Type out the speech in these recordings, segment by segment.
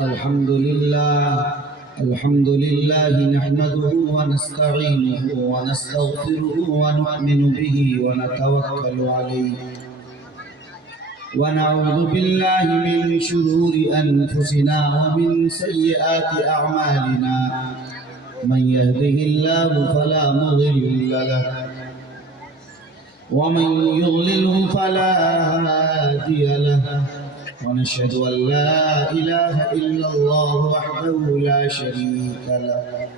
الحمد لله نحمده ونستعينه ونستغفره ونؤمن به ونتوكل عليه ونعوذ بالله من شرور أنفسنا ومن سيئات أعمالنا من يهده الله فلا مضل له ومن يضلله فلا هادي له ونشهد أن لا إله إلا الله وحده لا شريك له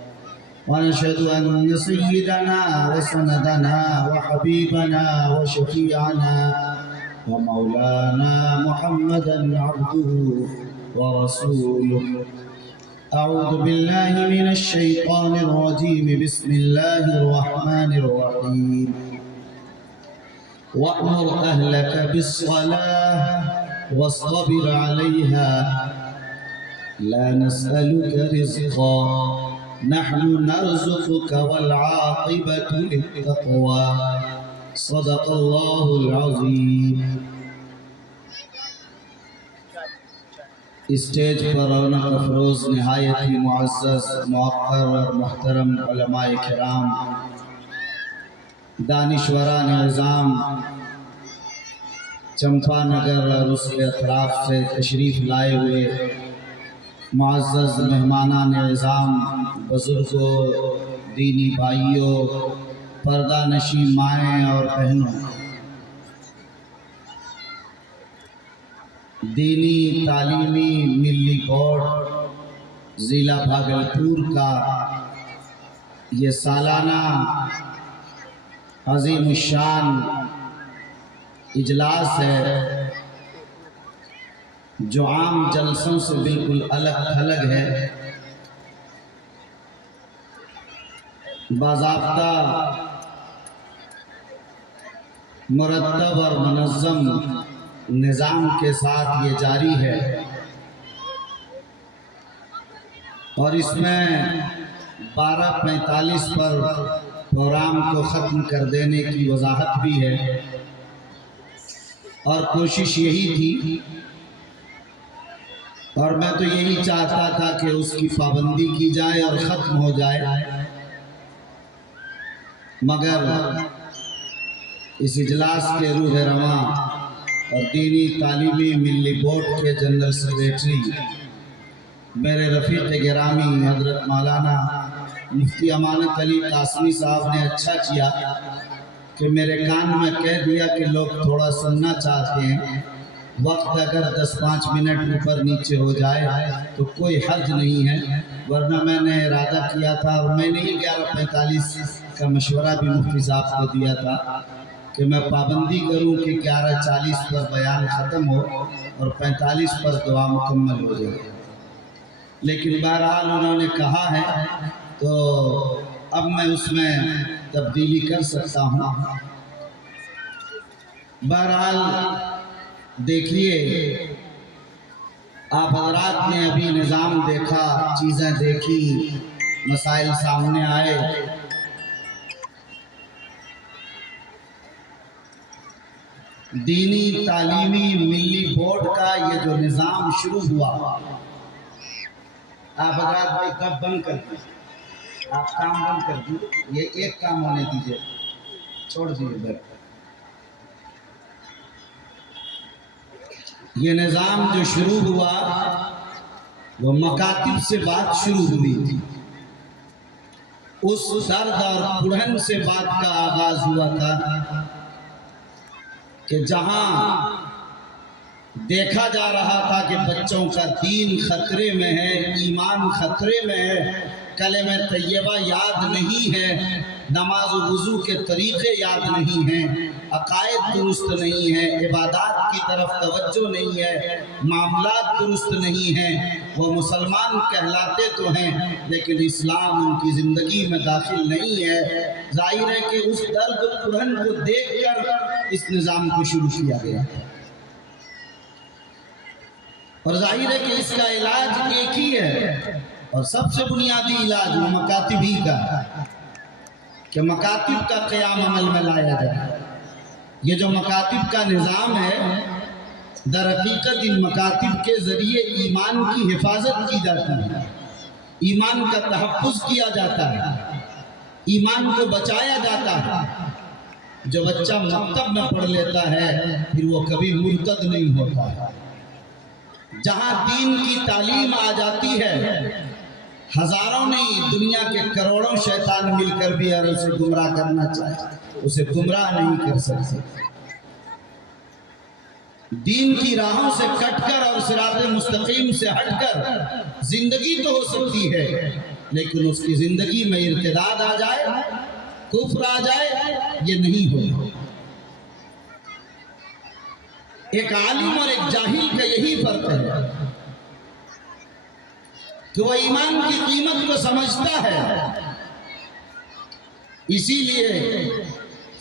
ونشهد أن سيدنا وسندنا وحبيبنا وشفيعنا ومولانا محمدا عبده ورسوله. أعوذ بالله من الشيطان الرجيم. بسم الله الرحمن الرحيم. وأمر أهلك بالصلاة واصطبر عليها لا نسألك رزقا نحن نرزقك والعاقبة للتقوى. صدق الله العظيم. اسٹیج پر رونق افروز نہایت ہی معزز موقر اور محترم علماء کرام، دانشوران نظام، چمپا نگر اور اس کے اطراف سے تشریف لائے ہوئے معزز مہمانان نظام، بزرگوں، دینی بھائیوں، پردہ نشین مائیں اور بہنوں، دینی تعلیمی ملی بورڈ ضلع بھاگلپور کا یہ سالانہ عظیم الشان اجلاس ہے جو عام جلسوں سے بالکل الگ تھلگ ہے. باضابطہ، مرتب اور منظم نظام کے ساتھ یہ جاری ہے اور اس میں 12:45 پر پروگرام کو ختم کر دینے کی وضاحت بھی ہے اور کوشش یہی تھی اور میں تو یہی چاہتا تھا کہ اس کی پابندی کی جائے اور ختم ہو جائے، مگر اس اجلاس کے روح رواں اور دینی تعلیمی ملی بورڈ کے جنرل سیکریٹری میرے رفیق گرامی حضرت مولانا مفتی امانت علی قاسمی صاحب نے اچھا کیا کہ میرے کان میں کہہ دیا کہ لوگ تھوڑا سننا چاہتے ہیں. وقت اگر 10-5 منٹ اوپر نیچے ہو جائے تو کوئی حرج نہیں ہے، ورنہ میں نے ارادہ کیا تھا اور میں نے ہی 11:45 کا مشورہ بھی مفتی صاحب کو دیا تھا کہ میں پابندی کروں کہ 11:40 پر بیان ختم ہو اور 45 پر دعا مکمل ہو جائے. لیکن بہرحال انہوں نے کہا ہے تو اب میں اس میں تبدیلی کر سکتا ہوں. بہرحال دیکھیے، آپ حضرات نے ابھی نظام دیکھا، چیزیں دیکھی، مسائل سامنے آئے. دینی تعلیمی ملی بورڈ کا یہ جو نظام شروع ہوا، آپ حضرات بھائی کب بند کر دیں، آپ کام بند کر دیں، یہ ایک کام ہونے دیجئے، چھوڑ دیجئے ادھر. یہ نظام جو شروع ہوا وہ مکاتب سے بات شروع ہوئی تھی. اس درد اور کڑھن سے بات کا آغاز ہوا تھا کہ جہاں دیکھا جا رہا تھا کہ بچوں کا دین خطرے میں ہے، ایمان خطرے میں ہے، کلمہ طیبہ یاد نہیں ہے، نماز و وضو کے طریقے یاد نہیں ہیں، عقائد درست نہیں ہیں، عبادات کی طرف توجہ نہیں ہے، معاملات درست نہیں ہیں. وہ مسلمان کہلاتے تو ہیں لیکن اسلام ان کی زندگی میں داخل نہیں ہے. ظاہر ہے کہ اس درد کڑھن کو دیکھ کر اس نظام کو شروع کیا گیا اور ظاہر ہے کہ اس کا علاج ایک ہی ہے اور سب سے بنیادی علاج وہ مکاتب ہی کا کہ مکاتب کا قیام عمل میں لایا جائے. یہ جو مکاتب کا نظام ہے در حقیقت ان مکاتب کے ذریعے ایمان کی حفاظت کی جاتی ہے، ایمان کا تحفظ کیا جاتا ہے، ایمان کو بچایا جاتا ہے۔ جو بچہ مکتب میں پڑھ لیتا ہے پھر وہ کبھی مرتد نہیں ہوتا ہے۔ جہاں دین کی تعلیم آ جاتی ہے، ہزاروں نہیں دنیا کے کروڑوں شیطان مل کر بھی اگر اسے گمراہ کرنا چاہے اسے گمراہ نہیں کر سکتے۔ دین کی راہوں سے کٹ کر اور صراط مستقیم سے ہٹ کر زندگی تو ہو سکتی ہے، لیکن اس کی زندگی میں ارتداد آ جائے، کفر آ جائے، یہ نہیں ہوگا۔ ایک عالم اور ایک جاہل کا یہی فرق ہے کہ وہ ایمان کی قیمت کو سمجھتا ہے۔ اسی لیے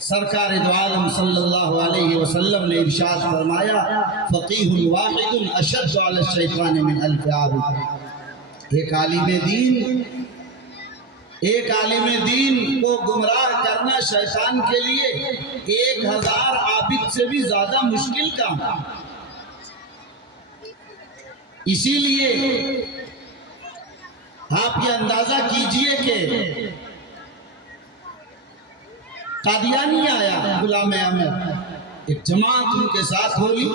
سرکار دو عالم صلی اللہ علیہ وسلم نے ارشاد فرمایا فقیہ واحد اشد علی الشیطان من الف عابد۔ ایک عالم دین کو گمراہ کرنا شیطان کے لیے 1000 عابد سے بھی زیادہ مشکل کام۔ اسی لیے آپ یہ اندازہ کیجئے کہ قادیانی آیا غلام احمد، ایک جماعت ان کے ساتھ ہوئی،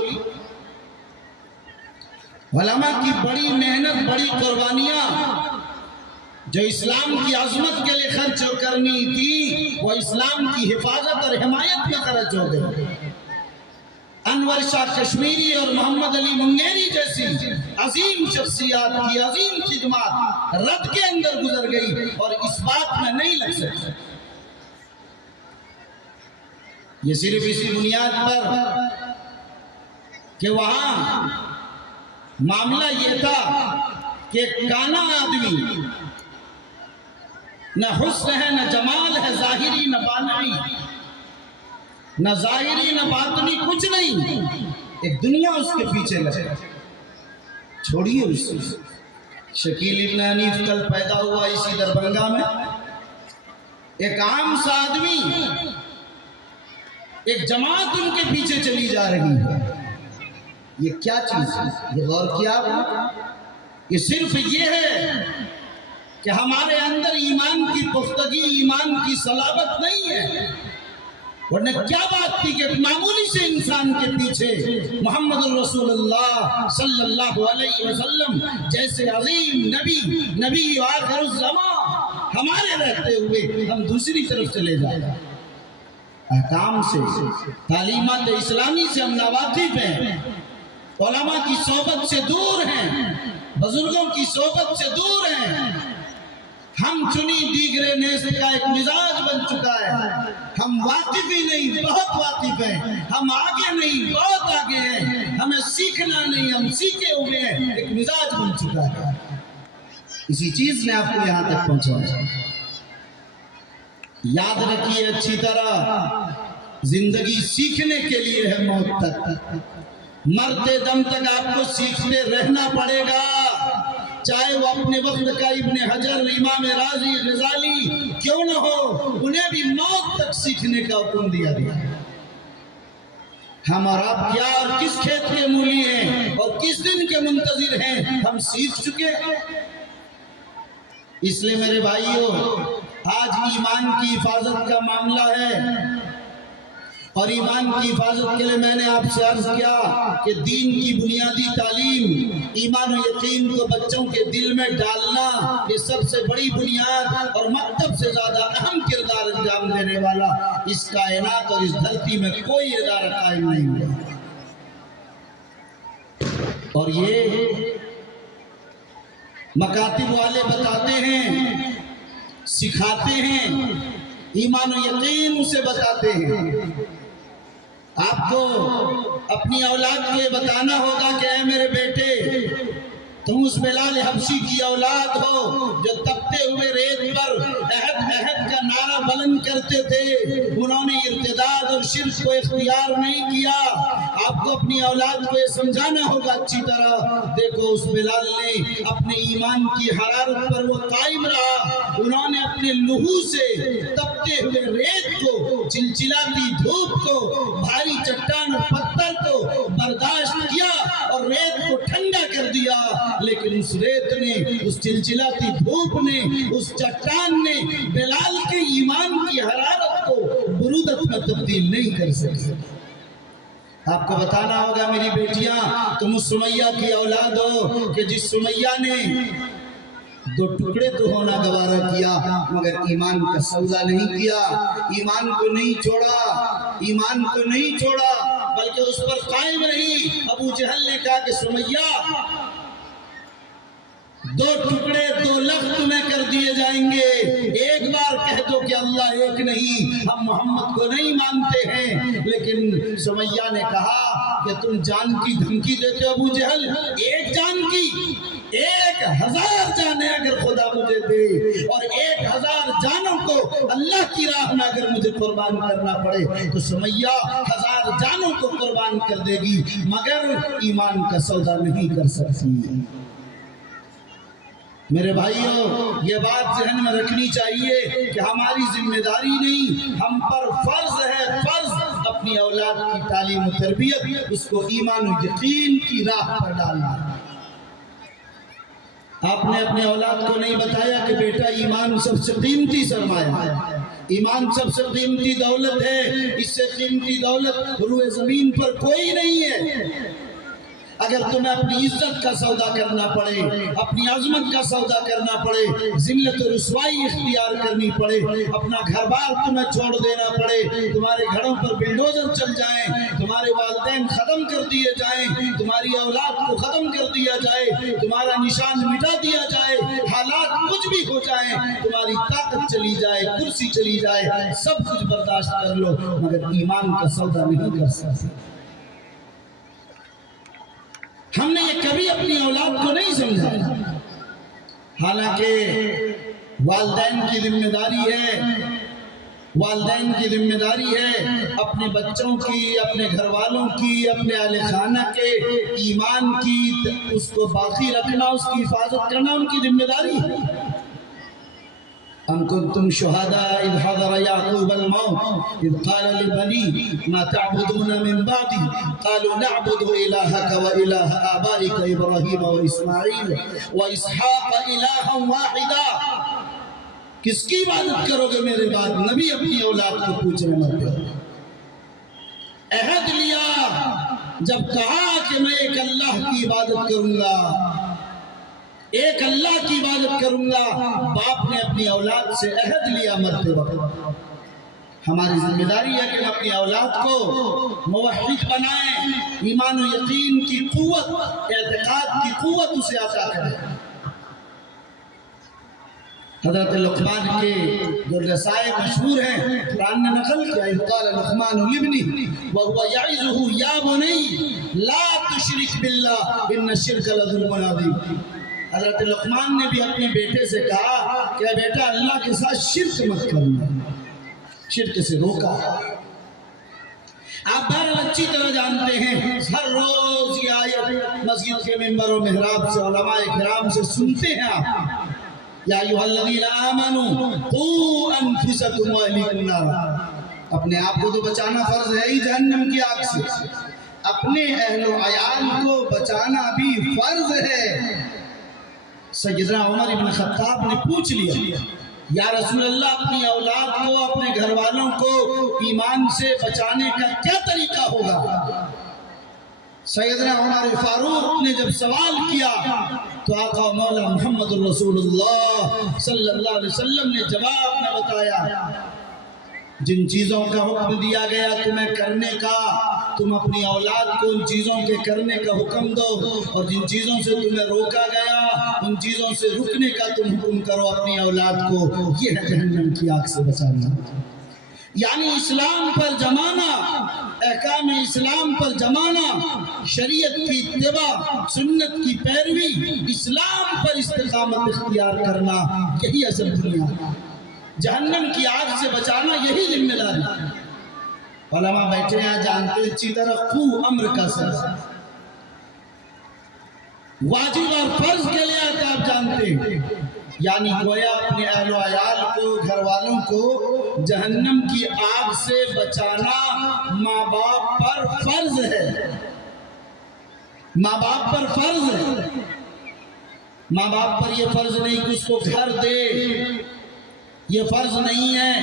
علماء کی بڑی محنت، بڑی قربانیاں جو اسلام کی عظمت کے لیے خرچ کرنی تھی وہ اسلام کی حفاظت اور حمایت میں خرچ ہو گئی۔ انور شاہ کشمیری اور محمد علی منگیری جیسی عظیم شخصیات کی عظیم خدمات رد کے اندر گزر گئی اور اس بات میں نہیں لگ سکتی۔ یہ صرف اسی بنیاد پر کہ وہاں معاملہ یہ تھا کہ کانا آدمی نہ حسن ہے، نہ جمال ہے، ظاہری نہ باطنی، نہ ظاہری نہ باطنی، کچھ نہیں، ایک دنیا اس کے پیچھے لگے۔ چھوڑیے اس سے، شکیل ابن حنیف کل پیدا ہوا اسی دربھنگہ میں، ایک عام سا آدمی، ایک جماعت ان کے پیچھے چلی جا رہی ہے۔ یہ کیا چیز ہے؟ یہ غور کیا آپ نے؟ یہ صرف یہ ہے کہ ہمارے اندر ایمان کی پختگی، ایمان کی صلابت نہیں ہے، ورنہ کیا بات تھی کہ معمولی سے انسان کے پیچھے محمد رسول اللہ صلی اللہ علیہ وسلم جیسے عظیم نبی آخر الزمان ہمارے رہتے ہوئے ہم دوسری طرف چلے جائیں۔ احکام سے، تعلیمات اسلامی سے ہم ناواقف ہیں، علماء کی صحبت سے دور ہیں، بزرگوں کی صحبت سے دور ہیں۔ ہم چنی دیگرے نیست کا ایک مزاج بن چکا ہے، ہم واقف ہی نہیں، بہت واقف ہیں، ہم آگے نہیں، بہت آگے ہیں، ہمیں سیکھنا نہیں، ہم سیکھے ہوئے ہیں، ایک مزاج بن چکا ہے۔ اسی چیز نے آپ کو یہاں تک پہنچایا۔ یاد رکھیے اچھی طرح، زندگی سیکھنے کے لیے ہے، موت تک، مرتے دم تک آپ کو سیکھتے رہنا پڑے گا، چاہے وہ اپنے وقت کا ابن حجر، امام رازی، غزالی کیوں نہ ہو، انہیں بھی موت تک سیکھنے کا حکم دیا گیا۔ ہم اور آپ کیا اور کس کھیت کے مولی ہیں اور کس دن کے منتظر ہیں، ہم سیکھ چکے۔ اس لیے میرے بھائیوں، آج ایمان کی حفاظت کا معاملہ ہے، اور ایمان کی حفاظت کے لیے میں نے آپ سے عرض کیا کہ دین کی بنیادی تعلیم، ایمان و یقین کو بچوں کے دل میں ڈالنا، یہ سب سے بڑی بنیاد اور مکتب سے زیادہ اہم کردار انجام دینے والا اس کائنات اور اس دھرتی میں کوئی ادارہ قائم نہیں ہوا۔ اور یہ مکاتب والے بتاتے ہیں، سکھاتے ہیں، ایمان و یقین اسے بتاتے ہیں۔ آپ کو اپنی اولاد کو یہ بتانا ہوگا کہ اے میرے بیٹے، تم اس بلال حبشی کی اولاد ہو جو تپتے ہوئے ریت پر عہد عہد کا نعرہ بلند کرتے تھے، انہوں نے ارتداد اور شرک کو اختیار نہیں کیا۔ آپ کو اپنی اولاد کو یہ سمجھانا ہوگا اچھی طرح، دیکھو اس بلال نے اپنے ایمان کی حرارت پر وہ قائم رہا، انہوں نے اپنے لہو سے تپتے ہوئے ریت کو، چلچلاتی دھوپ کو، بھاری چٹان اور پتھر کو برداشت کیا کیا، لیکن اس ریت نے، اس چلچلاتی دھوپ نے، اس چٹان نے بلال کے ایمان کی حرارت کو برودت میں تبدیل نہیں کر سکے۔ آپ کو بتانا ہوگا میری بیٹیاں، تم اس سمیہ کی اولاد ہو کہ جس سمیہ نے 2 ٹکڑے تو ہونا گوارا کیا مگر ایمان کا سودا نہیں کیا، ایمان کو نہیں چھوڑا، ایمان کو نہیں چھوڑا بلکہ اس پر قائم رہی۔ ابو جہل نے کہا کہ سمیہ 2 ٹکڑے 2 لخت تمہیں کر دیے جائیں گے، ایک بار کہہ دو کہ اللہ ایک نہیں، ہم محمد کو نہیں مانتے ہیں۔ لیکن سمیہ نے کہا کہ تم جان کی دھمکی دیتے ہو ابو جہل، 1 جان کی 1000 جانیں اگر خدا مجھے دے، اور 1000 جانوں کو اللہ کی راہ میں اگر مجھے قربان کرنا پڑے تو سمیہ 1000 جانوں کو قربان کر دے گی مگر ایمان کا سودا نہیں کر سکتی۔ میرے بھائیوں، یہ بات ذہن میں رکھنی چاہیے کہ ہماری ذمہ داری نہیں، ہم پر فرض ہے، فرض اپنی اولاد کی تعلیم و تربیت، اس کو ایمان و یقین کی راہ پر ڈالنا۔ آپ نے اپنے اولاد کو نہیں بتایا کہ بیٹا ایمان سب سے قیمتی سرمایہ ہے، ایمان سب سے قیمتی دولت ہے، اس سے قیمتی دولت روئے زمین پر کوئی نہیں ہے۔ اگر تمہیں اپنی عزت کا سودا کرنا پڑے، اپنی عظمت کا سودا کرنا پڑے، ذلت و رسوائی اختیار کرنی پڑے، اپنا گھر بار تمہیں چھوڑ دینا پڑے، تمہارے گھروں پر بلڈوزر چل جائیں، تمہارے والدین ختم کر دیے جائیں، تمہاری اولاد کو ختم کر دیا جائے، تمہارا نشان مٹا دیا جائے، حالات کچھ بھی ہو جائیں، تمہاری طاقت چلی جائے، کرسی چلی جائے، سب کچھ برداشت کر لو مگر ایمان کا سودا نہیں کر سکتے۔ ہم نے یہ کبھی اپنی اولاد کو نہیں سمجھا، حالانکہ والدین کی ذمہ داری ہے، والدین کی ذمہ داری ہے اپنے بچوں کی، اپنے گھر والوں کی، اپنے اہل خانہ کے ایمان کی، اس کو باقی رکھنا، اس کی حفاظت کرنا ان کی ذمہ داری ہے۔ أَمْ كُنْتُمْ شُهَدَاءَ إِذْ حَضَرَ يَعْقُوبَ الْمَوْتُ إِذْ قَالَ لِبَنِيهِ مَا تَعْبُدُونَ مِنْ بَعْدِي قَالُوا نَعْبُدُ إِلَٰهَكَ وَإِلَٰهَ آبَائِكَ إِبْرَاهِيمَ وَإِسْمَاعِيلَ وَإِسْحَاقَ إِلَٰهًا وَاحِدًا۔ کس کی عبادت کرو گے میرے بعد؟ نبی اپنی اولاد کو پوچھنے لگے، عہد لیا جب کہا کہ میں ایک اللہ کی عبادت کروں گا، ایک اللہ کی عبادت کروں گا، باپ نے اپنی اولاد سے عہد لیا مرتے وقت۔ ہماری ذمہ داری ہے کہ ہم اپنی اولاد کو موحد بنائیں، ایمان و یقین کی قوت، اعتقاد کی قوت اسے عطا کریں۔ حضرت لقمان کے جو رسائے مشہور ہیں قرآن نے نقل کیا، اذ قال لقمان لابنه وهو يعظه يا بني لا تشرك بالله ان الشرك لظلم عظيم۔ حضرت لقمان نے بھی اپنے بیٹے سے کہا کہ بیٹا اللہ کے ساتھ شرک مت کرنا، شرک سے روکا۔ آپ بہرحال اچھی طرح جانتے ہیں، ہر روز یہ آیت مسجد کے منبر و محراب سے علماء کرام سے سنتے ہیں آپ، یا ایھا الذین آمنوا قوا انفسکم واہلیکم نارا۔ اپنے آپ کو تو بچانا فرض ہے ہی جہنم کی آگ سے، اپنے اہل و عیال کو بچانا بھی فرض ہے۔ سیدنا عمر بن خطاب نے پوچھ لیا، یا رسول اللہ اپنی اولاد کو، اپنے گھر والوں کو ایمان سے بچانے کا کیا طریقہ ہوگا؟ سیدنا عمر فاروق نے جب سوال کیا تو آقا مولا محمد رسول اللہ صلی اللہ علیہ وسلم نے جواب میں بتایا، جن چیزوں کا حکم دیا گیا تمہیں کرنے کا، تم اپنی اولاد کو ان چیزوں کے کرنے کا حکم دو، اور جن چیزوں سے تمہیں روکا گیا ان چیزوں سے رکنے کا تم حکم کرو اپنی اولاد کو۔ یہ ہے جہنم کی آگ سے بچانا، یعنی اسلام پر جمانا، احکام اسلام پر جمانا، شریعت کی اتباع، سنت کی پیروی، اسلام پر استقامت اختیار کرنا، یہی اصل بنیاد۔ جہنم کی آگ سے بچانا یہی ذمہ داری۔ علماء بیٹھے ہیں جانتے ہیں اچھی طرح، قو امر کا سر واجب اور فرض کے لیے آتا آپ جانتے ہیں، یعنی گویا اپنے اہل و عیال کو، گھر والوں کو جہنم کی آگ سے بچانا ماں باپ پر فرض ہے، ماں باپ پر فرض ہے۔ ماں باپ پر یہ فرض نہیں کہ اس کو گھر دے، یہ فرض نہیں ہے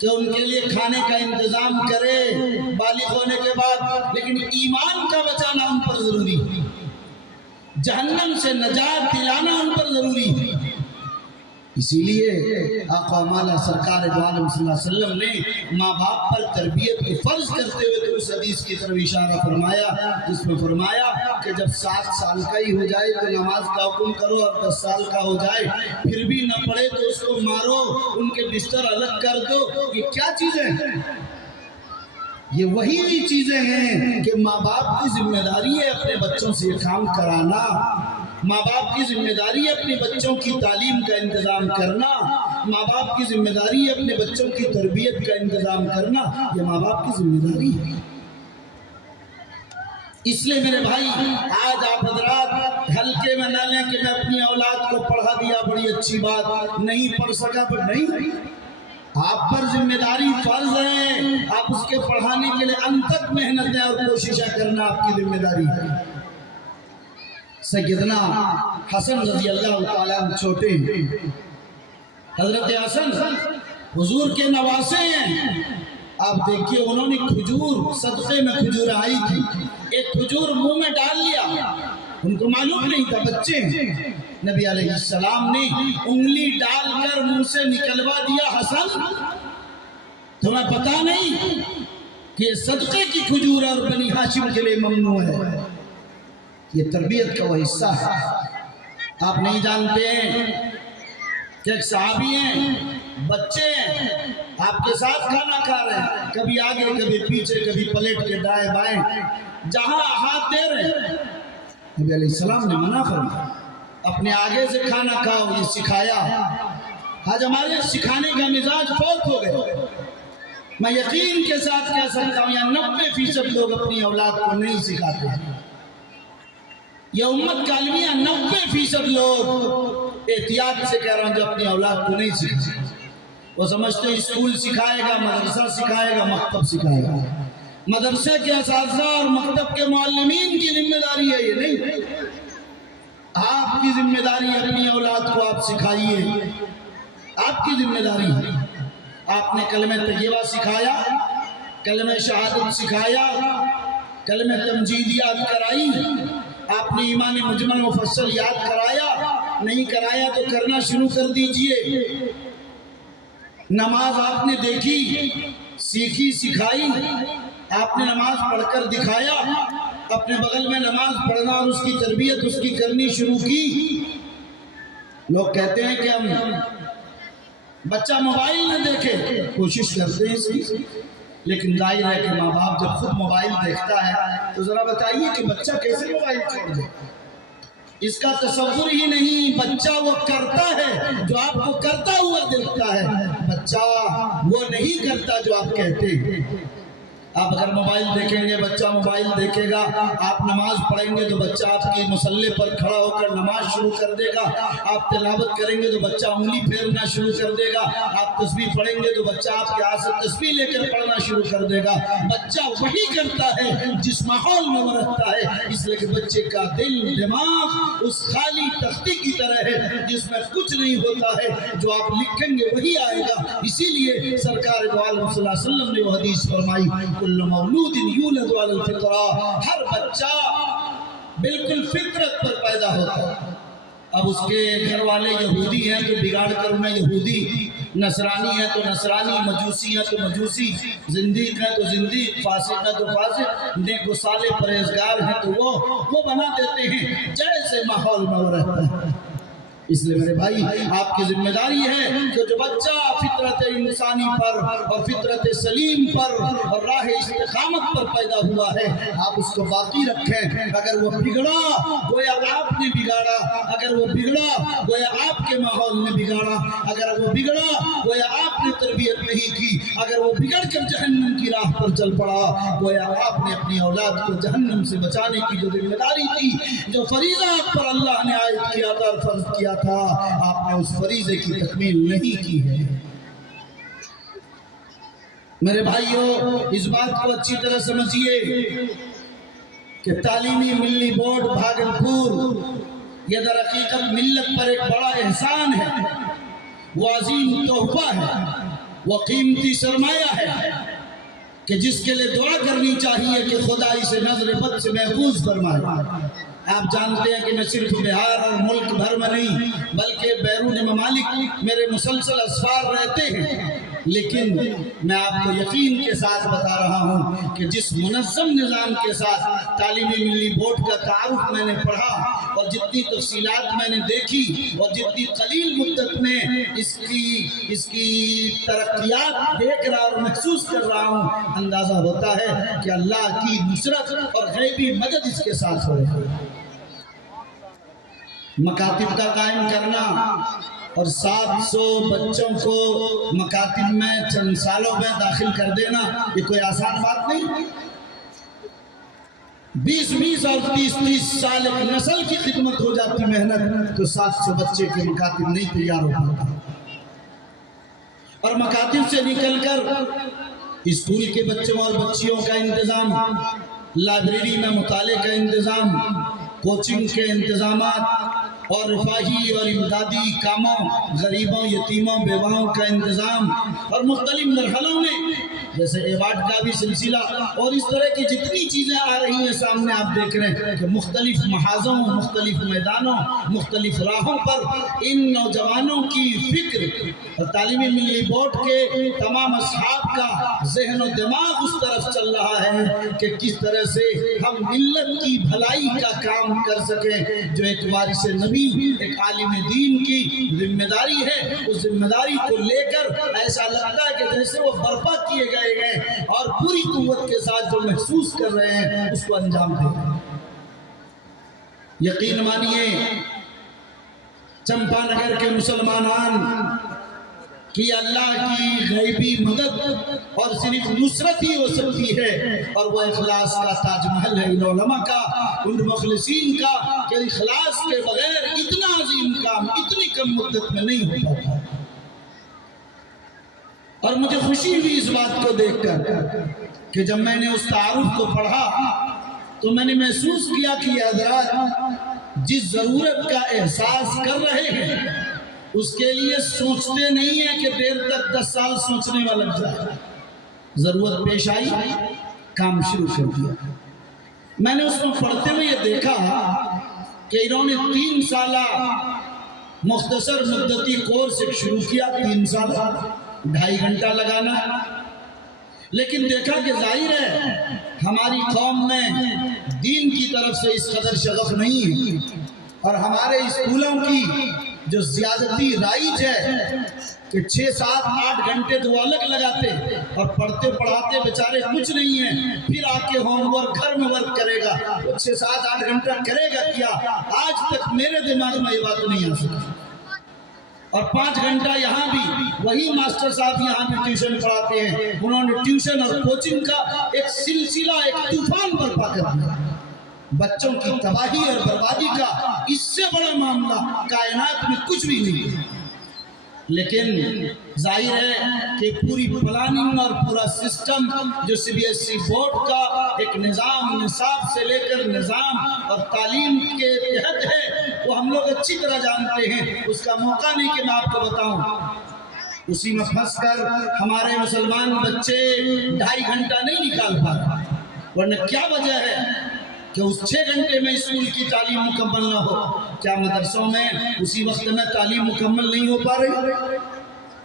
کہ ان کے لیے کھانے کا انتظام کرے بالغ ہونے کے بعد، لیکن ایمان کا بچانا ان پر ضروری ہے، جہنم سے نجات دلانا ان پر ضروری ہے۔ اسی لیے آقا مولا سرکار دو عالم صلی اللہ علیہ وسلم نے ماں باپ پر تربیت کو فرض کرتے ہوئے تو اس حدیث کی طرف اشارہ فرمایا جس میں فرمایا کہ جب 7 سال کا ہی ہو جائے تو نماز کا حکم کرو، اور 10 سال کا ہو جائے پھر بھی نہ پڑھے تو اس کو مارو، ان کے بستر الگ کر دو۔ یہ کیا چیزیں ہیں؟ یہ وہی چیزیں ہیں کہ ماں باپ کی ذمہ داری ہے اپنے بچوں سے یہ کام کرانا، ماں باپ کی ذمہ داری ہے اپنے بچوں کی تعلیم کا انتظام کرنا، ماں باپ کی ذمہ داری ہے اپنے بچوں کی تربیت کا انتظام کرنا، یہ ماں باپ کی ذمہ داری ہے۔ اس لیے میرے بھائی آج آپ حضرات ہلکے میں نہ لیں کہ میں اپنی اولاد کو پڑھا دیا، بڑی اچھی بات، نہیں پڑھ سکا پر نہیں، آپ پر ذمہ داری فرض ہے، آپ اس کے پڑھانے کے لیے انتھک محنتیں اور کوششیں کرنا آپ کی ذمہ داری ہے۔ سیدنا حسن رضی اللہ تعالیٰ عنہ چھوٹے ہیں، حضرت حسن حضور کے نواسے ہیں، آپ دیکھیے انہوں نے کھجور صدقے میں کھجور آئی تھی، ایک کھجور منہ میں ڈال لیا، ان کو معلوم نہیں تھا بچے ہیں، نبی علیہ السلام نے انگلی ڈال کر منہ سے نکلوا دیا، حسن تمہیں پتا نہیں کہ صدقے کی کھجور اور بنی ہاشم کے لیے ممنوع ہے۔ یہ تربیت کا وہ حصہ ہے۔ آپ نہیں جانتے ہیں کہ ایک صحابی ہیں، بچے ہیں، آپ کے ساتھ کھانا کھا رہے ہیں، کبھی آگے کبھی پیچھے، کبھی پلیٹ کے دائیں بائیں، جہاں ہاتھ دے رہے ہیں، نبی علیہ السلام نے منع فرمایا اپنے آگے سے کھانا کھاؤ، یہ سکھایا۔ آج ہمارے سکھانے کا مزاج فوت ہو گئے۔ میں یقین کے ساتھ کہہ سکتا ہوں یہاں 90% لوگ اپنی اولاد کو نہیں سکھاتے ہیں۔ یہ امت کا المیہ 90% لوگ احتیاط سے کہہ رہا ہوں جو اپنی اولاد کو نہیں سکھاتے، وہ سمجھتے ہیں اسکول سکھائے گا، مدرسہ سکھائے گا، مکتب سکھائے گا، مدرسے کے اساتذہ اور مکتب کے معلمین کی ذمہ داری ہے، یہ نہیں، آپ کی ذمہ داری اپنی اولاد کو آپ سکھائیے، آپ کی ذمہ داری ہے۔ آپ نے کلمہ طیبہ سکھایا، کلمہ شہادت سکھایا، کلمہ تمجید یاد کرائی، آپ نے ایمان مجمل مفصل یاد کرایا، نہیں کرایا تو کرنا شروع کر دیجئے۔ نماز آپ نے دیکھی، سیکھی، سکھائی، آپ نے نماز پڑھ کر دکھایا، اپنے بغل میں نماز پڑھنا اور اس کی تربیت اس کی کرنی شروع کی۔ لوگ کہتے ہیں کہ ہم بچہ موبائل نہ دیکھے، کوشش کرتے ہیں اس کی، لیکن ظاہر ہے کہ ماں باپ جب خود موبائل دیکھتا ہے تو ذرا بتائیے کہ بچہ کیسے موبائل چھوڑ دے؟ اس کا تصور ہی نہیں، بچہ وہ کرتا ہے جو آپ کو کرتا ہوا دیکھتا ہے، بچہ وہ نہیں کرتا جو آپ کہتے ہیں۔ آپ اگر موبائل دیکھیں گے بچہ موبائل دیکھے گا، آپ نماز پڑھیں گے تو بچہ آپ کی مصلے پر کھڑا ہو کر نماز شروع کر دے گا، آپ تلاوت کریں گے تو بچہ انگلی پھیرنا شروع کر دے گا، آپ تسبیح پڑھیں گے تو بچہ آپ کے ہاتھ سے تسبیح لے کر پڑھنا شروع کر دے گا۔ بچہ وہی کرتا ہے جس ماحول میں وہ رہتا ہے، اس لیے کہ بچے کا دل دماغ اس خالی تختی کی طرح ہے جس میں کچھ نہیں ہوتا ہے، جو آپ لکھیں گے وہی آئے گا۔ اسی لیے سرکار دو عالم صلی اللہ علیہ وسلم نے وہ حدیث فرمائی، کل مولود یولد علی الفطرہ، ہر بچہ بالکل فطرت پر پیدا ہوتا ہے۔ اب اس کے گھر والے یہودی ہیں تو بگاڑ کر انہیں یہودی، نصرانی ہیں تو نصرانی، مجوسی ہیں تو مجوسی، زندیق ہیں تو زندیق، فاسق ہیں تو فاسق، نیک و صالح پرہیزگار ہیں تو وہ بنا دیتے ہیں جیسے ماحول میں وہ رہتا ہے۔ اس لیے میرے بھائی آپ کی ذمہ داری ہے کہ جو بچہ فطرت انسانی پر اور فطرت سلیم پر اور راہ استقامت پر پیدا ہوا ہے، آپ اس کو باقی رکھیں۔ اگر وہ بگڑا گویا آپ نے بگاڑا، اگر وہ بگڑا گویا آپ کے ماحول نے بگاڑا، اگر وہ بگڑا گویا آپ نے تربیت نہیں کی، اگر وہ بگڑ کر جہنم کی راہ پر چل پڑا گویا آپ نے اپنی اولاد کو جہنم سے بچانے کی جو ذمہ داری تھی، جو فریضہ آپ پر اللہ نے عائد کیا تھا اور فرض کیا تھا، آپ نے اس فریضے کی تکمیل نہیں کی ہے۔ میرے بھائیوں اس بات کو اچھی طرح سمجھیے کہ تعلیمی ملی بورڈ بھاگلپور یہ در حقیقت ملت پر ایک بڑا احسان ہے، وہ عظیم تحفہ ہے، وہ قیمتی سرمایہ ہے کہ جس کے لیے دعا کرنی چاہیے کہ خدا اسے نظر بد سے محفوظ فرمائے۔ آپ جانتے ہیں کہ میں صرف بہار اور ملک بھر میں نہیں بلکہ بیرون ممالک میرے مسلسل اسفار رہتے ہیں، لیکن میں آپ کو یقین کے ساتھ بتا رہا ہوں کہ جس منظم نظام کے ساتھ تعلیمی ملی بورڈ کا تعارف میں نے پڑھا اور جتنی تفصیلات میں نے دیکھی اور جتنی قلیل مدت میں اس کی ترقیات دیکھ رہا اور محسوس کر رہا ہوں، اندازہ ہوتا ہے کہ اللہ کی نصرت اور غیبی مدد اس کے ساتھ ہو رہی ہے۔ مکاتب کا قائم کرنا اور 700 بچوں کو مکاتب میں چند سالوں میں داخل کر دینا یہ کوئی آسان بات نہیں۔ 20 اور 30 سال ایک نسل کی خدمت ہو جاتی محنت تو 700 بچے کے مکاتب نہیں تیار ہو پاتا، اور مکاتب سے نکل کر اسکول کے بچوں اور بچیوں کا انتظام، لائبریری میں مطالعے کا انتظام، کوچنگ کے انتظامات اور رفاہی اور امدادی کاموں، غریبوں، یتیموں، بیواؤں کا انتظام، اور مختلف مرحلوں میں جیسے ایوارڈ کا بھی سلسلہ اور اس طرح کی جتنی چیزیں آ رہی ہیں سامنے آپ دیکھ رہے ہیں کہ مختلف محاذوں، مختلف میدانوں، مختلف راہوں پر ان نوجوانوں کی فکر اور تعلیمی ملی بورڈ کے تمام اصحاب کا ذہن و دماغ اس طرف چل رہا ہے کہ کس طرح سے ہم ملت کی بھلائی کا کام کر سکیں، جو ایک وارث نبی، ایک عالم دین کی ذمہ داری ہے۔ اس ذمہ داری کو لے کر ایسا لگتا ہے کہ جیسے وہ برپا کیے گئے اور پوری قوت کے ساتھ جو محسوس کر رہے ہیں اس کو انجام دے رہے ہیں۔ یقین مانیے چمپا نگر کے مسلمانان کہ اللہ کی غیبی مدد اور صرف نصرت ہی ہو سکتی ہے، اور وہ اخلاص کا تاج محل ہے ان علماء کا، ان مخلصین کا، کہ اخلاص کے بغیر اتنا عظیم کام اتنی کم مدت میں نہیں ہو پاتا۔ اور مجھے خوشی ہوئی اس بات کو دیکھ کر کہ جب میں نے اس تعارف کو پڑھا تو میں نے محسوس کیا کہ یہ حضرات جس ضرورت کا احساس کر رہے ہیں اس کے لیے سوچتے نہیں ہیں کہ دیر تک 10 سال سوچنے میں لگ جائے۔ ضرورت پیش آئی، کام شروع کر دیا۔ میں نے اس کو پڑھتے ہوئے یہ دیکھا کہ انہوں نے 3 سالہ مختصر مدتی کورس شروع کیا، 3 سال 2.5 گھنٹہ لگانا، لیکن دیکھا کہ ظاہر ہے ہماری قوم میں دین کی طرف سے اس قدر شغف نہیں ہے، اور ہمارے اسکولوں کی جو زیادتی رائج ہے کہ 6 7 8 گھنٹے تو وہ الگ لگاتے اور پڑھتے پڑھاتے بیچارے کچھ نہیں ہیں، پھر آ کے ہوم ورک گھر میں ورک کرے گا، 6 7 8 گھنٹہ کرے گا کیا؟ آج تک میرے دماغ میں یہ بات نہیں آ سکی۔ اور 5 گھنٹہ یہاں بھی وہی ماسٹر صاحب یہاں بھی ٹیوشن پڑھاتے ہیں، انہوں نے ٹیوشن اور کوچنگ کا ایک سلسلہ، ایک طوفان برپا کر دیا۔ بچوں کی تباہی اور بربادی کا اس سے بڑا معاملہ کائنات میں کچھ بھی نہیں ہے، لیکن ظاہر ہے کہ پوری پلاننگ اور پورا سسٹم جو CBSE بورڈ کا ایک نظام، نصاب سے لے کر نظام اور تعلیم کے تحت ہے، وہ ہم لوگ اچھی طرح جانتے ہیں۔ اس کا موقع نہیں کہ میں آپ کو بتاؤں، اسی میں پھنس کر ہمارے مسلمان بچے 2.5 گھنٹہ نہیں نکال پاتے، ورنہ کیا وجہ ہے کہ اس 6 گھنٹے میں اسکول کی تعلیم مکمل نہ ہو؟ کیا مدرسوں میں اسی وقت میں تعلیم مکمل نہیں ہو پا رہی؟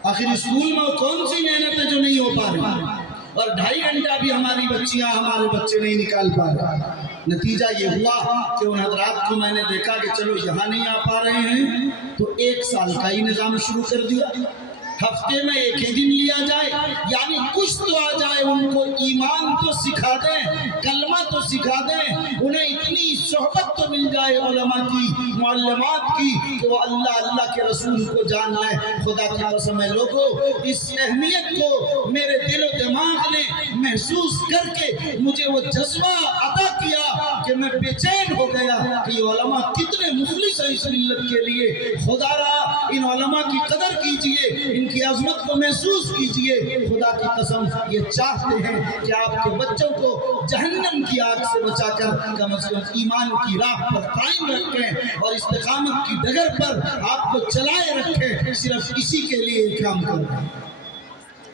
آخر اسکول میں کون سی محنت ہے جو نہیں ہو پا رہی؟ اور 2.5 گھنٹہ بھی ہماری بچیاں، ہمارے بچے نہیں نکال پا رہے۔ نتیجہ یہ ہوا کہ ان حضرات کو میں نے دیکھا کہ چلو یہاں نہیں آ پا رہے ہیں تو 1 سال کا ہی نظام شروع کر دیا، ہفتے میں 1 ہی دن لیا جائے، یعنی کچھ تو آ جائے، ان کو ایمان تو سکھا دیں، کلمہ تو سکھا دیں، انہیں اتنی صحبت تو مل جائے علماء کی، معلمات کی، کہ وہ اللہ کے رسول کو جان لیں۔ خدا کی قسم ہے لوگوں، اس اہمیت کو میرے دل و دماغ نے محسوس کر کے مجھے وہ جذبہ عطا کیا کہ میں بے چین ہو گیا کہ یہ علماء کتنے مخلص ہیں اس ملت کے لیے۔ خدا را ان علماء کی قدر کیجئے، ان کی عظمت کو محسوس کیجئے۔ خدا کی قسم یہ چاہتے ہیں کہ آپ کے بچوں کو جہنم کی آگ سے بچا کر کم از کم ایمان کی راہ پر قائم رکھیں اور استقامت کی ڈگر پر آپ کو چلائے رکھیں۔ صرف اسی کے لیے کام کریں۔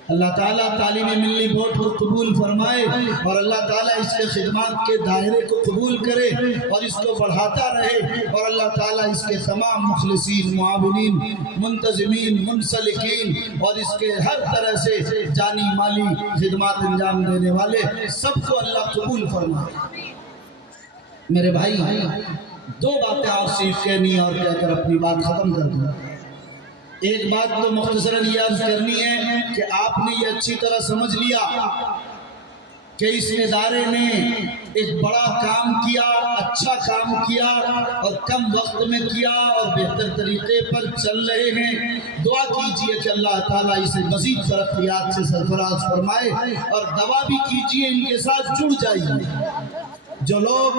اللہ تعالیٰ تعلیم ملی بورڈ کو قبول فرمائے اور اللہ تعالیٰ اس کے خدمات کے دائرے کو قبول کرے اور اس کو بڑھاتا رہے، اور اللہ تعالیٰ اس کے تمام مخلصین، معاونین، منتظمین، منسلکین اور اس کے ہر طرح سے جانی مالی خدمات انجام دینے والے سب کو اللہ قبول فرمائے۔ میرے بھائی، دو باتیں آپ صرف کہنی اور کہہ کر اپنی بات ختم کر دوں۔ ایک بات تو مختصراً یہ عرض کرنی ہے کہ آپ نے یہ اچھی طرح سمجھ لیا کہ اس ادارے نے ایک بڑا کام کیا، اچھا کام کیا اور کم وقت میں کیا اور بہتر طریقے پر چل رہے ہیں۔ دعا کیجئے کہ اللہ تعالیٰ اسے مزید ترقیات سے سرفراز فرمائے، اور دعا بھی کیجئے ان کے ساتھ جڑ جائیے۔ جو لوگ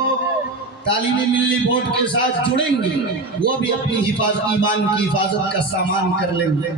تعلیمی ملی بورڈ کے ساتھ جڑیں گے وہ بھی اپنی ایمان کی حفاظت کا سامان کر لیں گے۔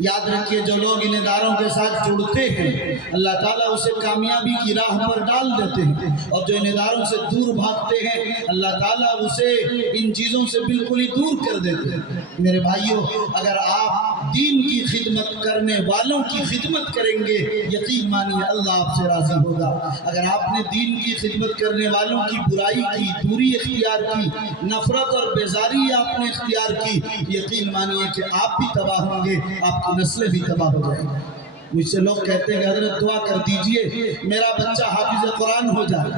یاد رکھیے، جو لوگ ان اداروں کے ساتھ جڑتے ہیں اللہ تعالیٰ اسے کامیابی کی راہ پر ڈال دیتے ہیں، اور جو ان اداروں سے دور بھاگتے ہیں اللہ تعالیٰ اسے ان چیزوں سے بالکل ہی دور کر دیتے ہیں۔ میرے بھائیوں، اگر آپ دین کی خدمت کرنے والوں کی خدمت کریں گے یقین مانیے اللہ آپ سے راضی ہوگا۔ اگر آپ نے دین کی خدمت کرنے والوں کی برائی کی، دوری اختیار کی، نفرت اور بیزاری آپ نے اختیار کی، یقین مانیے کہ آپ بھی تباہ ہوں گے، آپ کی نسلیں بھی تباہ ہو جائیں گے۔ مجھ سے لوگ کہتے ہیں کہ حضرت دعا کر دیجئے میرا بچہ حافظ قرآن ہو جائے،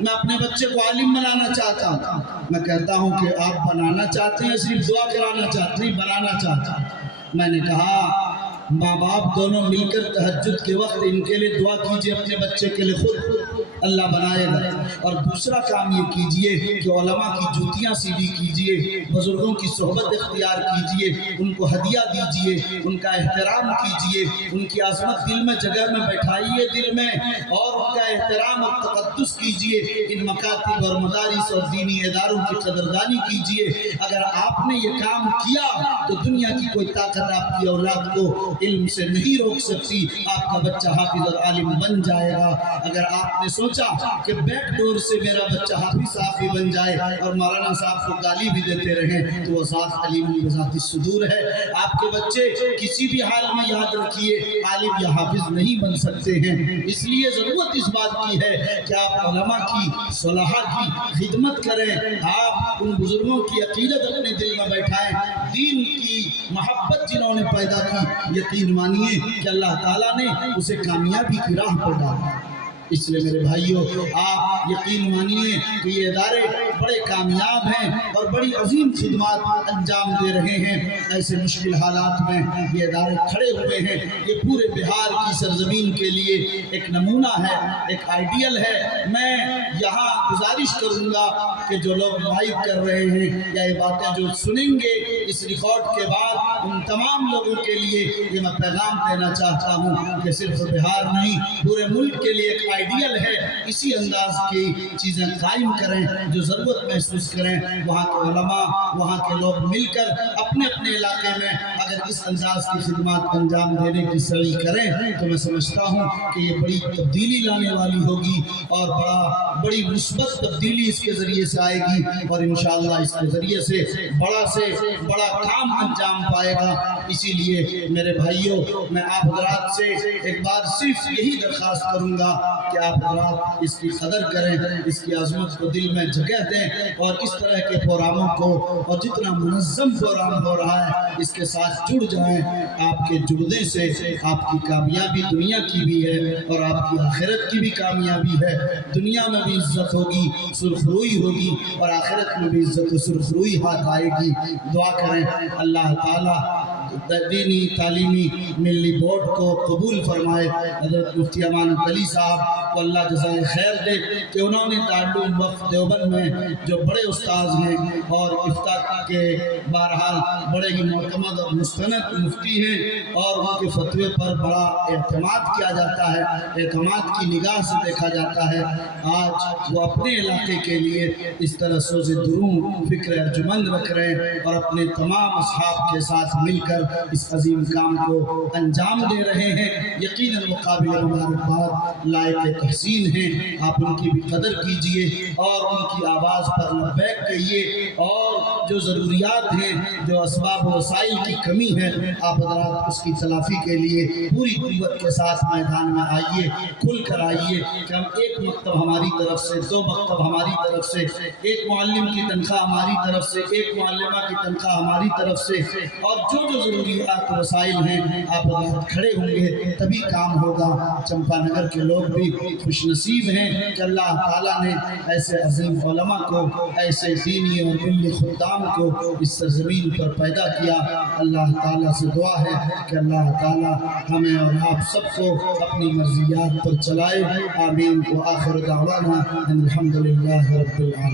میں اپنے بچے کو عالم بنانا چاہتا ہوں۔ میں کہتا ہوں کہ آپ بنانا چاہتے ہیں، صرف دعا کرانا چاہتے ہیں، بنانا چاہتے ہیں۔ میں نے کہا ماں باپ دونوں مل کر تہجد کے وقت ان کے لیے دعا کیجئے، اپنے بچے کے لیے خود اللہ بنائے گا۔ اور دوسرا کام یہ کیجئے کہ علماء کی جوتیاں سیدھی کیجئے، بزرگوں کی صحبت اختیار کیجئے، ان کو ہدیہ دیجئے، ان کا احترام کیجئے، ان کی عظمت دل میں جگہ میں بیٹھائیے دل میں، اور ان کا احترام اور تقدس کیجئے۔ ان مکاتب اور مدارس اور دینی اداروں کی قدردانی کیجئے۔ اگر آپ نے یہ کام کیا تو دنیا کی کوئی طاقت آپ کی اولاد کو علم سے نہیں روک سکتی، آپ کا بچہ حافظ اور عالم بن جائے گا۔ اگر آپ نے سوچا کہ بیک ڈور سے میرا بچہ حافظ صاحب بھی بن جائے اور مولانا صاحب کو گالی بھی دیتے رہیں تو وہ ذات علیم بذات الصدور ہے۔ آپ کے بچے کسی بھی حال میں یاد رکھیے عالم یا حافظ نہیں بن سکتے ہیں، اس لیے ضرورت اس بات کی ہے کہ آپ علماء کی صلاح کی خدمت کریں، آپ ان بزرگوں کی عقیدت اپنے دل میں بیٹھائیں، دین کی محبت جنہوں نے پیدا کی، یقین مانیے کہ اللہ تعالیٰ نے اسے کامیابی کی راہ پر ڈالا۔ اس لیے میرے بھائیوں، آپ یقین مانیے کہ یہ ادارے بڑے کامیاب ہیں اور بڑی عظیم خدمات انجام دے رہے ہیں۔ ایسے مشکل حالات میں یہ ادارے کھڑے ہوئے ہیں۔ یہ پورے بہار کی سرزمین کے لیے ایک نمونہ ہے، ایک آئیڈیل ہے۔ میں یہاں گزارش کروں گا کہ جو لوگ لائیو کر رہے ہیں یا یہ باتیں جو سنیں گے اس ریکارڈ کے بعد، ان تمام لوگوں کے لیے یہ میں پیغام دینا چاہتا ہوں کہ صرف بہار نہیں، پورے ملک کے لیے ایک آئیڈیل ہے۔ اسی انداز کی چیزیں قائم کریں، جو ضرورت محسوس کریں، وہاں کے علماء، وہاں کے لوگ مل کر اپنے اپنے علاقے میں اگر اس انداز کی خدمات انجام دینے کی سعی کریں تو میں سمجھتا ہوں کہ یہ بڑی تبدیلی لانے والی ہوگی اور بڑی مثبت تبدیلی اس کے ذریعے سے آئے گی، اور انشاءاللہ اس کے ذریعے سے بڑا کام انجام پائے گا۔ اسی لیے میرے بھائیوں، میں آپ حضرات سے ایک بار صرف یہی درخواست کروں گا کہ آپ حضرات اس کی قدر کریں، اس کی عظمت کو دل میں جگہ دیں، اور اس طرح کے پروگراموں کو اور جتنا منظم پروگرام ہو رہا ہے اس کے ساتھ جڑ جائیں۔ آپ کے جڑنے سے آپ کی کامیابی دنیا کی بھی ہے اور آپ کی آخرت کی بھی کامیابی ہے۔ دنیا میں بھی عزت ہوگی، سرخروئی ہوگی، اور آخرت میں بھی عزت و سرخروئی ہاتھ آئے گی۔ دعا کریں اللہ تعالیٰ دینی تعلیمی ملی بورڈ کو قبول فرمائے۔ حضرت مفتی امانت علی صاحب کو اللہ جزائے خیر دے کہ انہوں نے دارالعلوم وقف دیوبند میں جو بڑے استاذ ہیں اور افتاء کے بہرحال بڑے ہی معتمد اور مستند مفتی ہیں، اور ان کے فتوے پر بڑا اعتماد کیا جاتا ہے، اعتماد کی نگاہ سے دیکھا جاتا ہے۔ آج وہ اپنے علاقے کے لیے اس طرح سوز درون فکر ارجمند رکھ رہے ہیں اور اپنے تمام اصحاب کے ساتھ مل کر اس عظیم کام کو انجام دے رہے ہیں۔ یقیناً وہ قابل مبارکباد لائق تحسین ہیں، آپ ان کی بھی قدر کیجئے اور ان کی آواز پر لبیک کہیے، اور جو ضروریات ہیں، جو اسباب و وسائل کی کمی ہے، آپ حضرات اس کی تلافی کے لیے پوری قوت کے ساتھ میدان میں آئیے، کھل کر آئیے کہ ہم ایک مکتب ہماری طرف سے، 2 مکتب ہماری طرف سے، ایک معلم کی تنخواہ ہماری طرف سے، ایک معلمہ کی تنخواہ ہماری طرف سے، اور جو ضروریات و وسائل ہیں آپ حضرات کھڑے ہوں گے تبھی کام ہوگا۔ چمپا نگر کے لوگ بھی خوش نصیب ہیں کہ اللہ تعالیٰ نے ایسے عظیم علماء کو، ایسے دینی اور ملی خدام کو اس سرزمین پر پیدا کیا۔ اللہ تعالیٰ سے دعا ہے کہ اللہ تعالیٰ ہمیں اور آپ سب کو اپنی مرضیات پر چلائے۔ آمین۔ وآخر دعوانا ان الحمدللہ رب العالمین۔